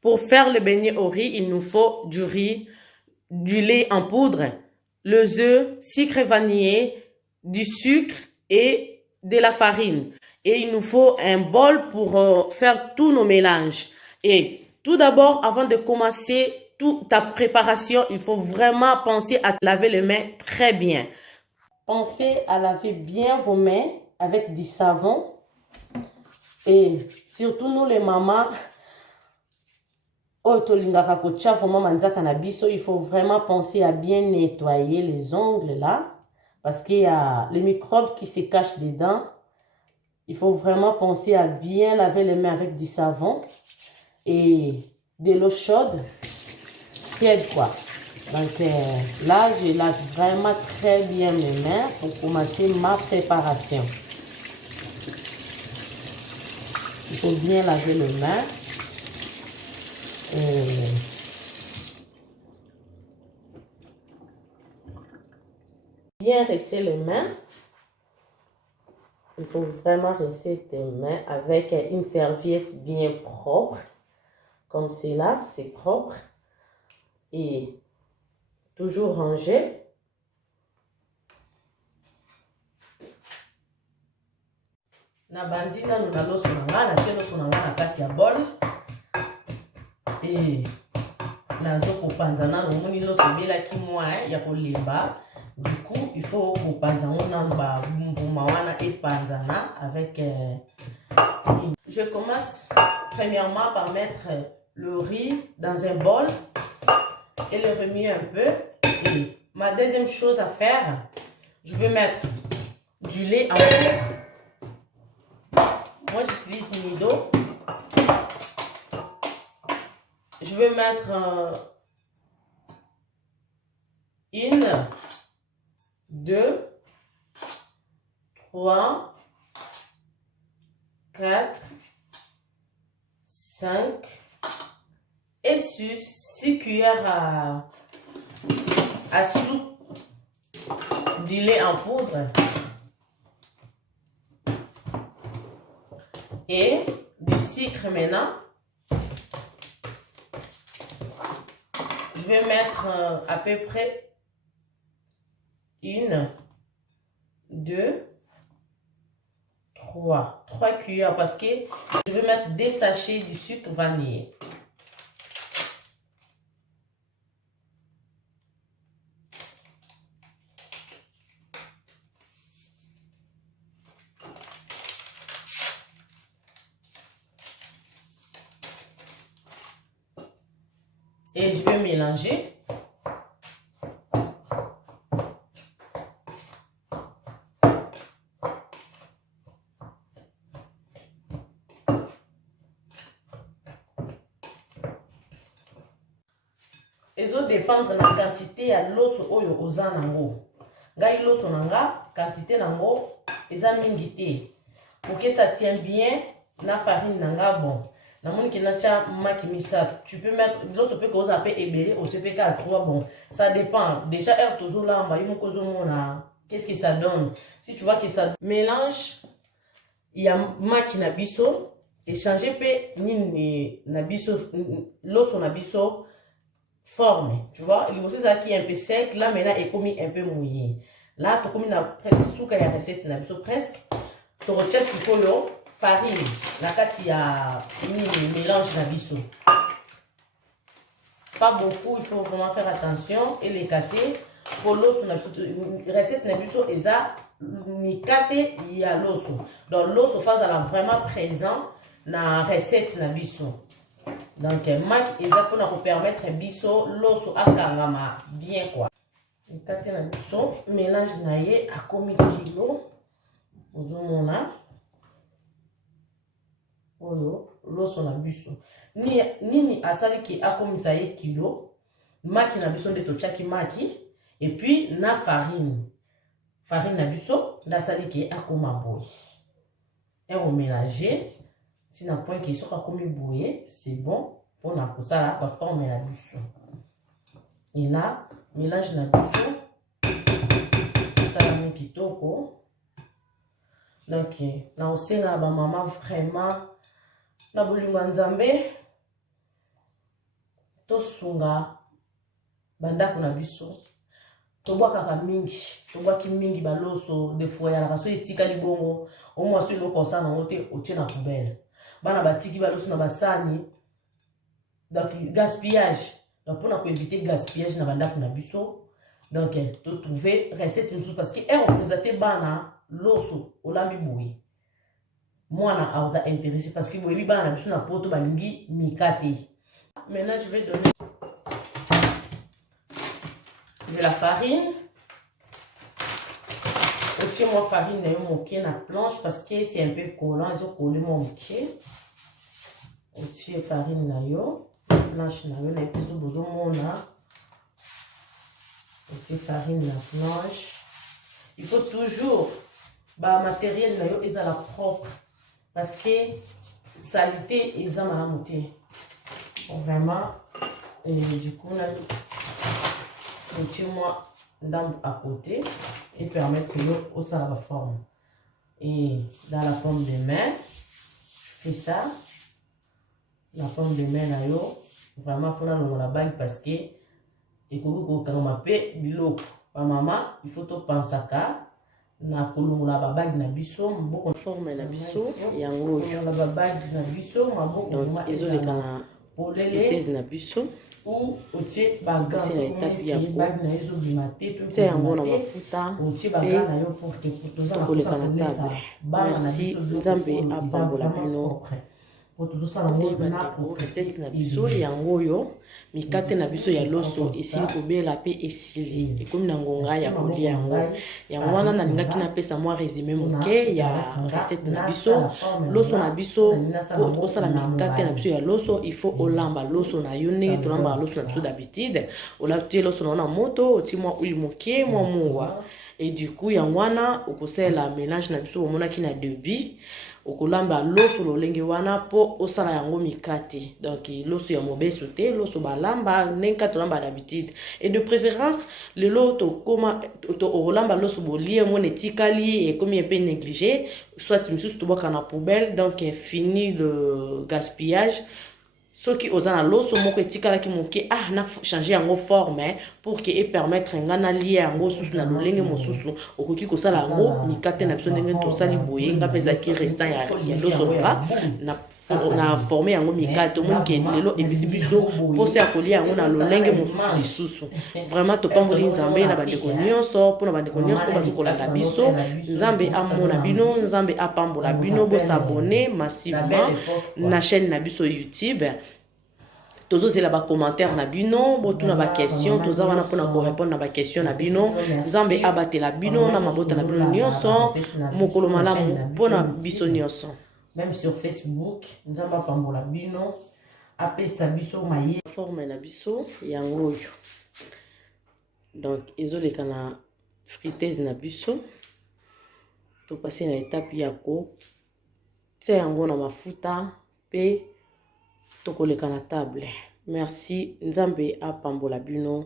Pour faire le beignet au riz, il nous faut du riz, du lait en poudre, les œufs, sucre vanillé, du sucre et de la farine. Et il nous faut un bol pour faire tous nos mélanges. Et tout d'abord, avant de commencer toute ta préparation, il faut vraiment penser à laver les mains très bien. Pensez à laver bien vos mains avec du savon. Et surtout nous les mamans, il faut vraiment penser à bien nettoyer les ongles là. Parce qu'il y a les microbes qui se cachent dedans. Il faut vraiment penser à bien laver les mains avec du savon et de l'eau chaude. Tiède quoi. Donc là, je lave vraiment très bien mes mains pour commencer ma préparation. Il faut bien laver les mains. Bien rincer les mains. Il faut vraiment rincer tes mains avec une serviette bien propre. Comme cela, c'est propre. Et toujours rangé. Na bandi na nous allons sur la tienne sur la kati ya bol. Et nazo kopanzana no moni lo sobela ki moi ya kolemba. Du coup, il faut kopanzana ba mbuma wana et panzana avec je commence premièrement par mettre le riz dans un bol et le remuer un peu. Et ma deuxième chose à faire, je vais mettre du lait en poudre. Moi, j'utilise Nido. Je vais mettre une, 2, 3, 4, 5 et 6 cuillères à soupe du lait en poudre et du sucre maintenant. Je vais mettre à peu près 1, 2, 3 cuillères parce que je vais mettre des sachets du sucre vanillé. Et je vais mélanger. Et ça dépend de la quantité à l'os oyo oza nango. Gai l'os nanga quantité nango eza mingité. Pour que ça tienne bien la farine nanga bon. Tu peux mettre l'os peut que ça peut ébélé au CPK à 3 bon. Ça dépend. Déjà air tozo là qu'est-ce que ça donne? Si tu vois que ça mélange, il y a maki na biso et changer pe ni na biso l'os na biso forme. Tu vois, il y a ça qui est un peu sec là maintenant est comme un peu mouillé. Là tu comme na presque sous ya recette na biso presque. Tu retiens ce qu'il faut farine, la kati ya mélange na biso. Pas beaucoup, il faut vraiment faire attention et les kate pour l'os na biso recette na biso eza mikate ya l'os. Donc l'os phase là vraiment présent na recette na biso. Donc mak eza pour nous permettre biso l'os akangama bien quoi. Mikate na biso mélange na ye a komi kilo ozomona. Oyo loso na biso nini asali ki akomisa ye kilo maki na biso nde totiaki maki et puis na farine na biso ndasali ki akoma boye et on mélanger si na point ki soka komi boye c'est bon pour na kosala ba forme na biso et là mélange na biso ça na kitoko. Donc na osenga ba maman vraiment na bolingo nzambe tosunga bandako na biso tobwakaka mingi tobwaki mingi baloso de fois ya la so etikali bongo au moins so eloko osala nango te otie na poubelle bana batiki baloso na basani donc gaspillage donc mpona koéviter gaspillage na bandako na biso donc totrouve recette mosusu parce que représente bana loso olambi boye mwana aoza intéressé parce que boyebi bana na biso na poto balingi mika te. Maintenant je vais donner de la farine. Ok, moi farine na yo moke na planche parce que c'est un peu collant, ils ont collé mon moke. Ok, farine na yo, planche na yo na episo bozo mona. Ok, farine na planche. Il faut toujours ba matériel na yo ezala propre parce que saleté eza malamu te. Vraiment du coup là moi dans à côté et permettre que l'eau ça la forme et dans la forme de main je fais ça la forme de main là yo vraiment faut la bague parce que et que quand ma paix biloko pa maman il faut to penser à na kolongola ba bague na biso mboko forme na biso yango na ba bague na biso maboko vraiment ezoleka polele na biso ou otie baga na étape ya bague na ezo bimate to c'est yango na mafuta otie baga na yo pour que toza na koleka na table. Merci nzambe apambola bino recette na biso yango yo mikate na biso ya loso esili kobela pe esili ekomi na ngonga ya kolia yango wana nalingaki napesa mwa résumé moke ya recette na biso loso na biso po osala mikate na biso ya loso il faut olamba loso na yo ndenge tolambaka loso na biso d'habitude olatie loso na moto otie mwa huile moke mwa muwa et du coup yango wana okosalela mélange na biso omonaki na début okolamba loso lolenge wana po osala yango mikate donc loso ya mobeso te loso balamba nenka tolamba d'habitude et de préférence le loto koma to olamba loso bolie mon etikali et comme un peu négligé soit misusu toboka na poubelle donc fini le gaspillage. Ce qui osa na loso moko etikala ki moke na changer yango forme pour que et permettre ngana lier yango susu na lolenge mosusu okoki kosala yango mikate na biso ndenge tosali boye nga peza ki restant ya loso na former yango mikate omonke lelo ebisi biso posa ya kolia yango na lolenge mosusu lisusu vraiment topamboli nzambe na bandeko nyonso mpona bandeko nyonso po bazokolanda biso nzambe amona bino nzambe apambola bino bosabone massivement na chaîne na biso YouTube. Tozozela ba commentaire na bino botuna ba question toza wana pona ko répondre na ba question na bino nzambe abatela bino na mabota na bino nyonso mokolo malamu pona biso nyonso. Même sur Facebook nzambe apambola bino apesa biso maye forme na biso yango yo donc ezoleka na friteuse na biso to passer na étape yako tia yango na mafuta pe tokoleka na table. Merci nzambe apambola bino.